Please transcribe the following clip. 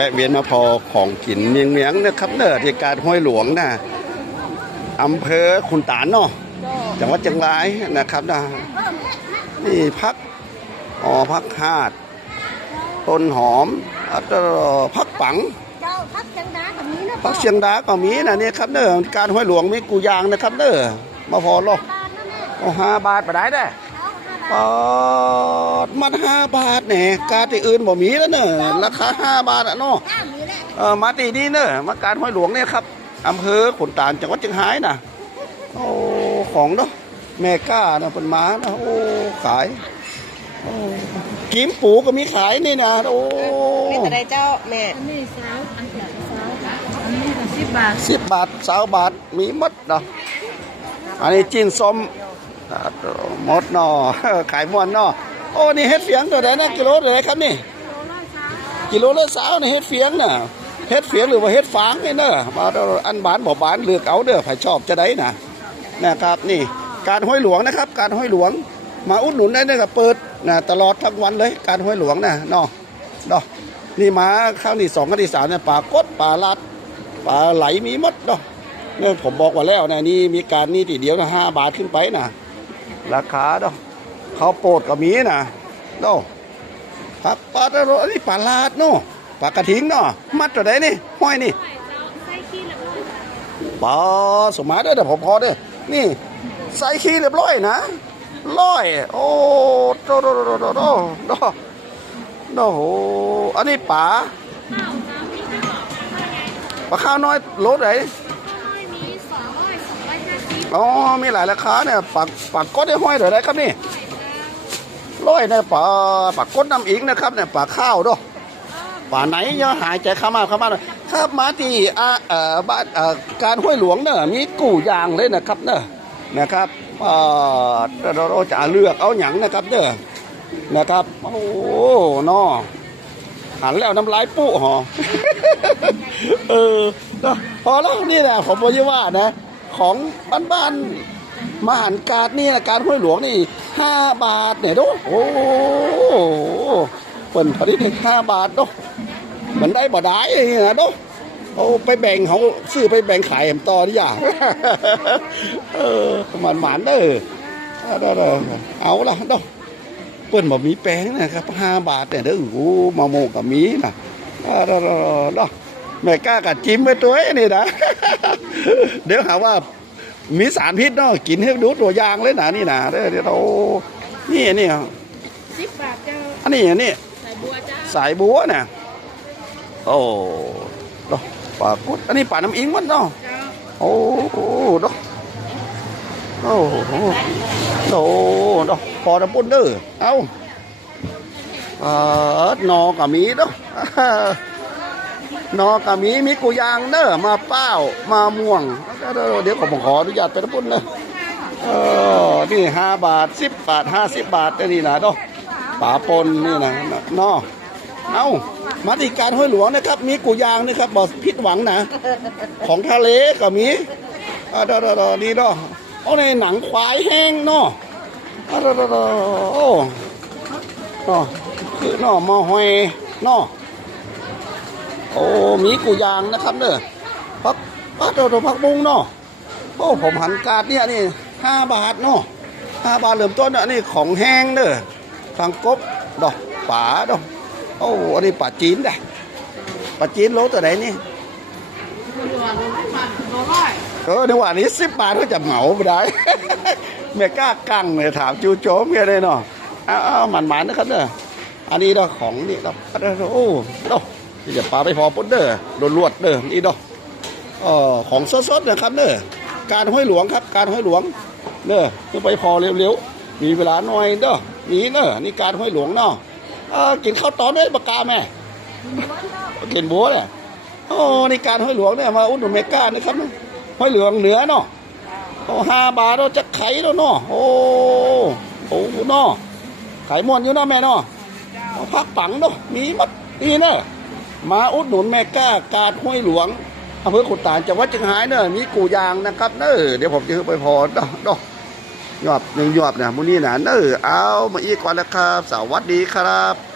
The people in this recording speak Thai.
แวะเวียนมาพอของกินเมียงเมียงๆนะครับเนอะที่การห้วยหลวงนะอำเภอขุนตานเนาะจังหวัดเชียงรายนะครับนะนี่พักอ๋อพักหาด ต้นหอมแล้วก็พักปังเจ้าพักจังดาแบบนี้นะพักเชียงดาก็มีนะเนี่ยครับเนอะการห้วยหลวงมีกูยางนะครับเนอะมาพอหรอบ้านนั่นแหละเอาห้าบาทไปได้ได้เอาห้าบาท ปอดมันห้าบาทเนี่ยการที่อื่นบ่มีแล้วเนอะราคาห้าบาทอะเนาะห้ามีแหละเออมาตีนี่เนอะมาการห้วยหลวงเนี่ยครับอำเภอขุนตาลจังหวัดเชียงรายนะโอ้ของเนาะแม่ก้านะเป็นม้านะโอ้ขายโอ้กิมปูก็มีขายนี่นะโอ้แม่แต่ได้เจ้าแม่อันนี้สาวอันเดียวสาวอันนี้ก็สิบบาทสิบบาทสาวบาทมีหมดเนาะอันนี้จีนส้มอ่า หมดนาะขายมวนนาะโอ้นี่เฮ็ดเฟียงตัวไหนนะกิโลตัวไหนครับนี่ กิโลละสาวนี่เฮ็ดเฟียงน่ะเฮ็ดเฟียงหรือว่าเฮ็ดฟางนี่เนอะมาอันบานบ่บานเลือกเอาเด้อใครชอบจะได้นะนะครับนี่การห้อยหลวงนะครับ การห้อยหลวง มาอุดหนุนได้นะครับเปิดนะตลอดทั้งวันเลยการห้อยหลวงนะนาะเนาะนี่มาข้าวนี่สองข้าวที่สามเนี่ยปลากดปลาลัดปลาไหลมีมดเนาะเนี่ยผมบอกว่าแล้วนะนี่มีการนี่ทีเดียวนะห้าบาทขึ้นไปนะ ราคาเนาะข้าวโพดก็มีนะเนาะผักปลาตะโรอันนี้ปลาลาดเนาะปลากระทิงเนาะมัดตัวไหนนี่ห้อยนี่ปลาสมาร์ทเด้อเดี๋ยวผมพอเด้อนี่ใส่ขี้เรียบร้อยนะร้อยโอ้โดโดโดโดโดโดโดโหอันนี้ปลาปลาข้าวน้อยโลไหน อ๋อมีหลายราคาเนี่ยปลาปลาก็ได้ห้อยเดี๋ยวได้ครับนี่ร้อยเนี่ยป่าป่ากดน้ำอิงนะครับเนี่ยป่าข้าวด้วยป่าไหนย่าหายใจเข้ามาเข้ามาหน่อยครับมาที่อ่าเอ่อบ้านเอ่อการห้วยหลวงเนอะมีกู่ยางเลยนะครับเนอะนะครับเอ่อเราเราจะเลือกเอาหยังนะครับเนอะนะครับโอ้นอหันแล้วน้ำลายปุ๊หอเออเนอะพอแล้วนี่แหละผมบอกว่านะ ของบ้านๆมหันการดนี่นะการห้วยหลวงนี่ห้าบาทเนี่ยดูโอ้เปิ่นพอดีถึงห้าบาทดูมันได้บ่ได้อย่างนี้นะดูเอาไปแบ่งเขาซื้อไปแบ่งขายแหมต่อที่อย่างเออมันหมานเด้อเอาเด้อเด้อเอาละดูเปิ้นบ่มีแป้งนะครับห้าบาทเนี่ยเด้อโอ้มะม่วงก็มีนะเอาเด้อเด้อเด้อ แม่กล้ากัดจิ้มไปตัวไอ้นี่นะ เดี๋ยวหาว่ามีสารพิษเนาะกินให้ดูตัวอย่างเลยนะนี่นะเด้อเดี๋ยวเรานี่นี่สิบบาทเจ้าอันนี้อันนี้ใส่บัวจ้าสายบัวเนี่ยโอ้ดอกปลากดอันนี้ปลาน้ำอิงมันเนาะเจ้าโอ้โหดอกโอ้โหโอ้ดอกพอตะปุ่นเด้อเอาเออนอก็มีเด้อ นอกะมีมีกูยางเด้อมาเป้ามาม่วง เดี๋ยวผมขออนุญาตไปนะปุ่นเลยเออนี่ห้าบาทสิบบาทห้าสิบบาทได้นี่นะด้อป่าปนนี่นะนอเอามาที่การห้วยหลวงนะครับ มีกูยางนะครับบอกผิดหวังนะ ของทะเลก็มีอ่าเด้อเด้อนี่ดอเอาในหนังควายแห้งนอ่าเด้อเด้อเด้อโอ้นาะคือนาะมาหอยนาะ โอ้มีกูยางนะครับเด้อพักพักตัวพักบุ้งเนาะโอ้ผมหันกาดเนี่ยนี่ห้าบาทเนาะห้าบาทเริ่มต้นอันนี้ของแห้งเด้อทางกบดอกป่าดอกโอ้อันนี้ป่าจีนได้ป่าจีนโลตัวไหนนี่บัวบัวบาทบัวร้อยเออในวันนี้สิบบาทก็จะเหมาไม่ได้เมกล้ากังเลยถามจูโจมเมียเลยเนาะเอาเอาหมันหมันนะครับเด้ออันนี้ดอกของนี่ดอกโอ้ดอก ที่จะปลาไปพอปุ๊ดเด้อโดนลวดเด้อนี่ดอกเอ่อของสดๆนะครับเนอะการห้อยหลวงครับ การห้อยหลวงเนอะเพื่อไปพอเร็วๆมีเวลาหน่อยเด้อนี่เนอะนี่การห้อยหลวงเนาะกินข้าวตอนได้ปากกาแม่กินบัวเนี่ยโอ้นี่การห้อยหลวงเนี่ยมาอุดหนุนเมกานะครับห้อยหลวงเหนือเนาะโอ้ห้าบาทเราจะไขแล้วเนาะโอ้โอ้เนาะไข่มวนอยู่เนาะแม่เนาะพักปังเนาะมีมัดนี่เนอะ มาอุดหนุนแม่ก้าการห้อยหลวงอำเภอขุนตานจังหวัดเชียงรายเนอะมีกูยางนะครับเนอะเดี๋ยวผมจะไปพอดอกดอกยอบหนึ่งหยอบเนี่ยมูนี่นะเนอะเอามาอีกก่อนนะครับ สวัสดีครับ